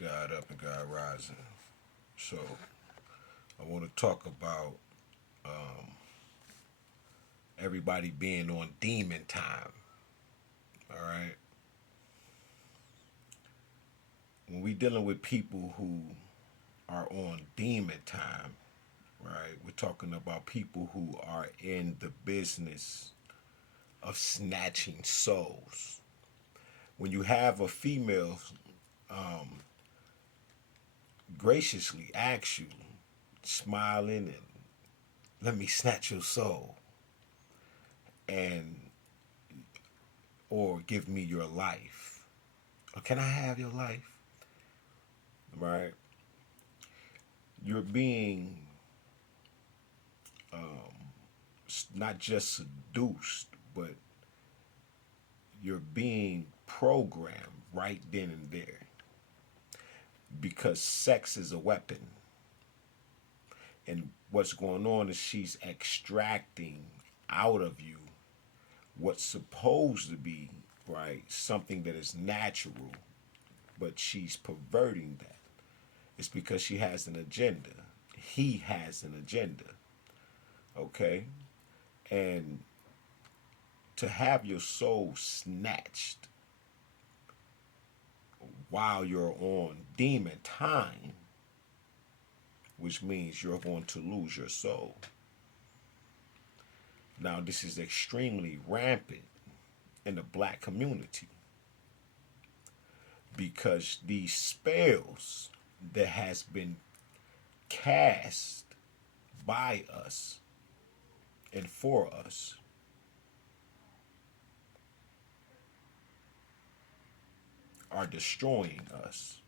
God up and God rising. So I want to talk about everybody being on demon time. All right. When we dealing with people who are on demon time, right? We're talking about people who are in the business of snatching souls. When you have a female graciously ask you, smiling and let me snatch your soul, and or give me your life, or can I have your life? Right? You're being not just seduced, but you're being programmed right then and there because sex is a weapon. And what's going on is she's extracting out of you what's supposed to be, right, something that is natural, but she's perverting that. It's because she has an agenda. He has an agenda. Okay? And to have your soul snatched while you're on demon time, which means you're going to lose your soul. Now, this is extremely rampant in the black community because these spells that has been cast by us and for us are destroying us.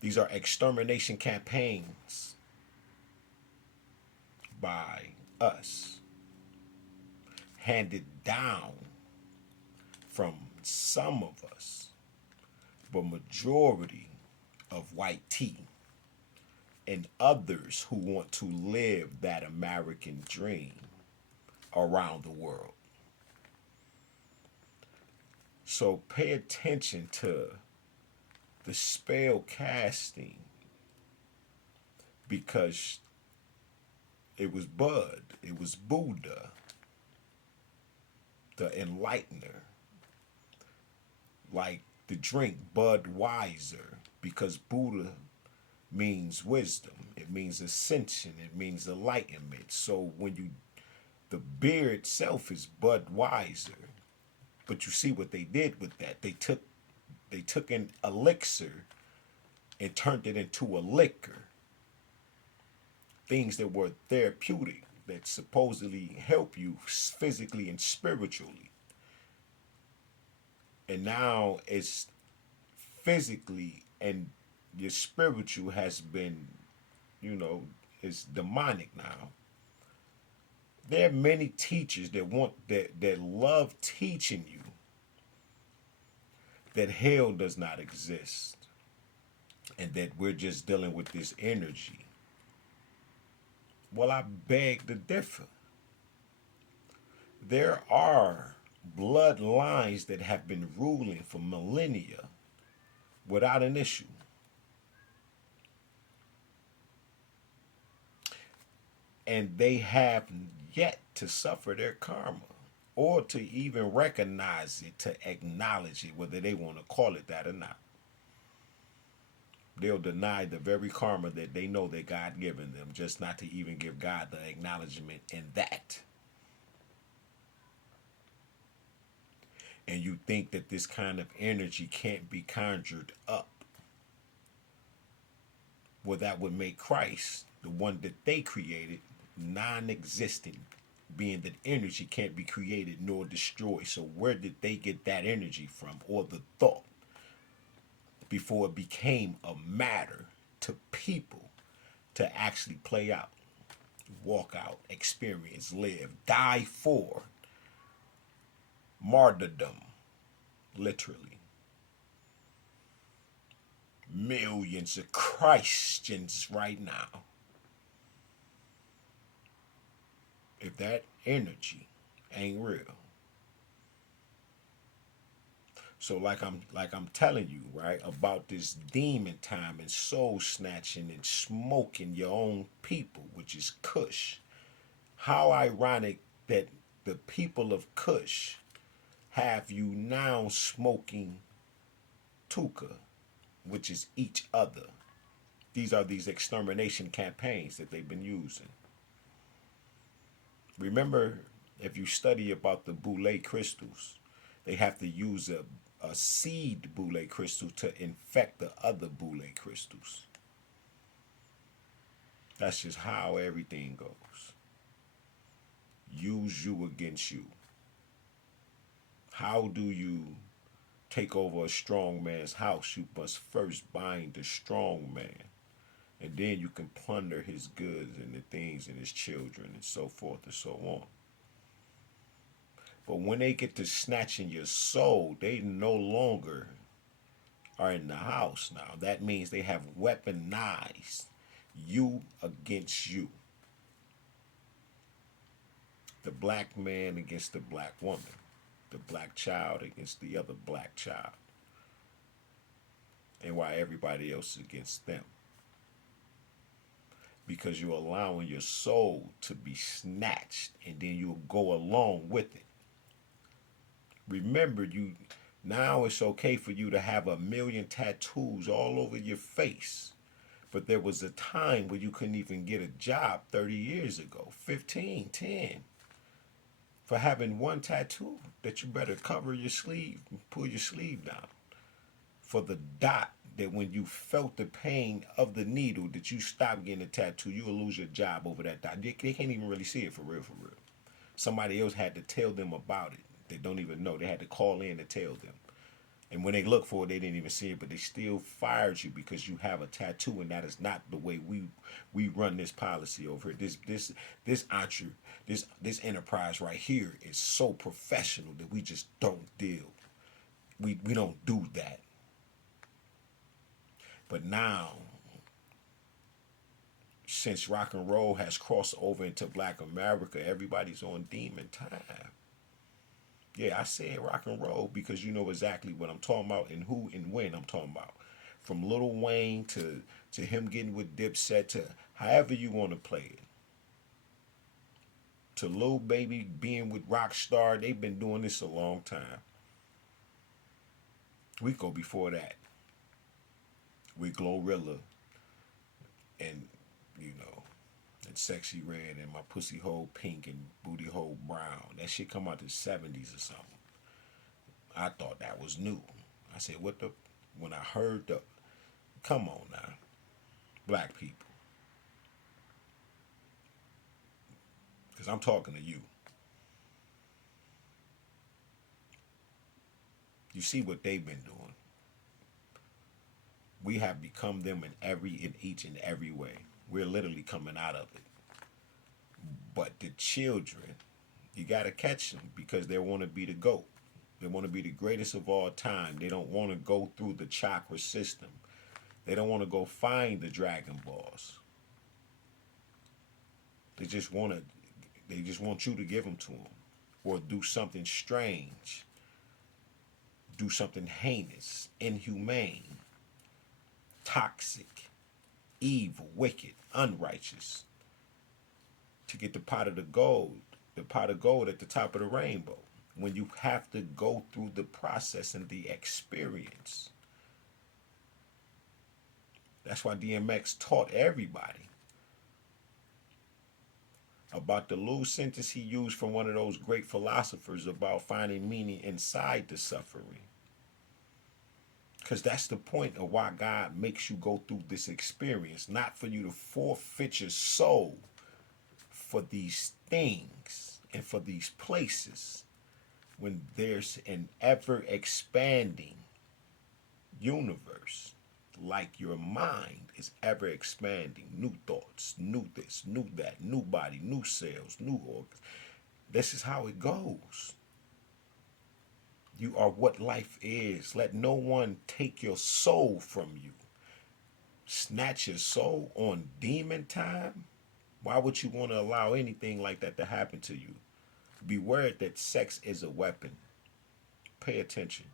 These are extermination campaigns by us, handed down from some of us, but majority of white tea and others who want to live that American dream around the world. So pay attention to the spell casting because it was Bud, it was Buddha, the enlightener, like the drink Budweiser, because Buddha means wisdom, it means ascension, it means enlightenment. So when you, the beer itself is Budweiser, but you see what they did with that? They took an elixir and turned it into a liquor. Things that were therapeutic that supposedly help you physically and spiritually. And now it's physically and your spiritual has been, you know, it's demonic now. There are many teachers that that love teaching you that hell does not exist and that we're just dealing with this energy. Well, I beg to differ. There are bloodlines that have been ruling for millennia without an issue. And they have yet to suffer their karma or to even recognize it, to acknowledge it, whether they want to call it that or not. They'll deny the very karma that they know that God given them, just not to even give God the acknowledgement in that. And you think that this kind of energy can't be conjured up. Well, that would make Christ, the one that they created, non-existent, being that energy can't be created nor destroyed. So where did they get that energy from, or the thought, before it became a matter to people to actually play out, walk out, experience, live, die for? Martyrdom, literally. Millions of Christians right now. If that energy ain't real. So like I'm telling you, right, about this demon time and soul snatching and smoking your own people, which is Kush. How ironic that the people of Kush have you now smoking Tuka, which is each other. These are these extermination campaigns that they've been using. Remember, if you study about the Boule crystals, they have to use a seed Boule crystal to infect the other Boule crystals. That's just how everything goes. Use you against you. How do you take over a strong man's house? You must first bind the strong man. And then you can plunder his goods and the things and his children and so forth and so on. But when they get to snatching your soul, they no longer are in the house now. That means they have weaponized you against you. The black man against the black woman. The black child against the other black child. And why everybody else is against them. Because you're allowing your soul to be snatched and then you'll go along with it. Remember, you now it's okay for you to have 1,000,000 tattoos all over your face. But there was a time where you couldn't even get a job 30 years ago, 15, 10, for having one tattoo that you better cover your sleeve and pull your sleeve down. For the dot that when you felt the pain of the needle that you stop getting a tattoo, you'll lose your job over that dot. They can't even really see it for real, for real. Somebody else had to tell them about it. They don't even know. They had to call in to tell them. And when they looked for it, they didn't even see it, but they still fired you because you have a tattoo, and that is not the way we run this policy over here. This enterprise right here is so professional that we just don't deal. We don't do that. But now, since rock and roll has crossed over into Black America, everybody's on demon time. Yeah, I said rock and roll because you know exactly what I'm talking about and who and when I'm talking about. From Lil Wayne to him getting with Dipset to however you want to play it. To Lil Baby being with Rockstar, they've been doing this a long time. We go before that with Glorilla and you know and Sexy Red and My Pussy Hole Pink and Booty Hole Brown. That shit come out the 70s or something. I thought that was new. I said, what the? When I heard the, come on now, black people. Because I'm talking to you. You see what they've been doing. We have become them in each and every way. We're literally coming out of it. But the children, you got to catch them because they want to be the GOAT. They want to be the greatest of all time. They don't want to go through the chakra system. They don't want to go find the Dragon Balls. They just want to. They just want you to give them to them, or do something strange, do something heinous, inhumane, toxic, evil, wicked, unrighteous, to get the pot of gold at the top of the rainbow. When you have to go through the process and the experience. That's why DMX taught everybody about the little sentence he used from one of those great philosophers about finding meaning inside the suffering. Because that's the point of why God makes you go through this experience, not for you to forfeit your soul for these things and for these places when there's an ever expanding universe. Like your mind is ever expanding, new thoughts, new this, new that, new body, new cells, new organs. This is how it goes. You are what life is. Let no one take your soul from you. Snatch your soul on demon time? Why would you want to allow anything like that to happen to you? Beware that sex is a weapon. Pay attention.